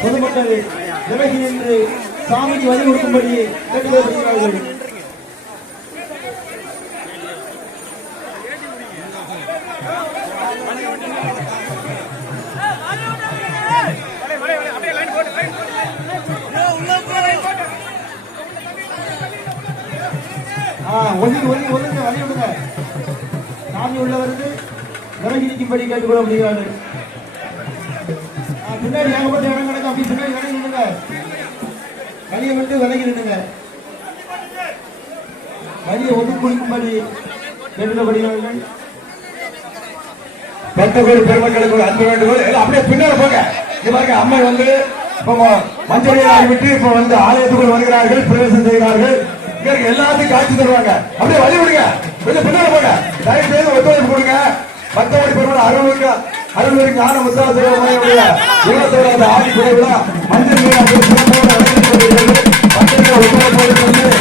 பொதுமக்கள் விலகி நின்று சாமிக்கு வலியுறுத்தும்படி கேட்டுக்கொள்கிறார்கள் ஆ, ஒதுங்கி ஒதுங்க வழி விடுங்க சாமி உள்ளவருக்கு விலகி நிற்கும்படி கேட்டுக்கொள்ள முடிகிறார்கள் பின்னாடி ஏகப்பட்ட இடம் கிடக்கும் அப்படி பின்னாடி விலகி நின்றுங்க வழியை விட்டு விலகி நின்றுங்க வழியை ஒதுக்கி கொடுக்கும்படி கேட்டுக்கொள்ளப்படுகிறார்கள் பெத்தகோடு பெருமக்களுக்கு ஒரு அன்பு வேண்டுகோள். அப்படியே பின்னாடி போங்க. இது பாருங்க அம்மை வந்து இப்போ மஞ்சள் ஆகிவிட்டு இப்ப வந்து ஆலயத்துக்குள் வருகிறார்கள் பிரவேசம் செய்கிறார்கள். இங்க எல்லாத்தையும் காட்சி தருவாங்க. அப்படியே வழி விடுங்க கொஞ்சம் பின்னாடி போங்க. தயவு செய்து ஒத்துழைப்பு கொடுங்க. பத்தோடி பெருமாள் அருள்மிக்க அருள்மிகு ஞான முத்தாசிரியருடைய இலவச ஆதி குறைவிழா மஞ்சள் நீர் அப்படியே சிறப்போடு வந்து கொஞ்சம்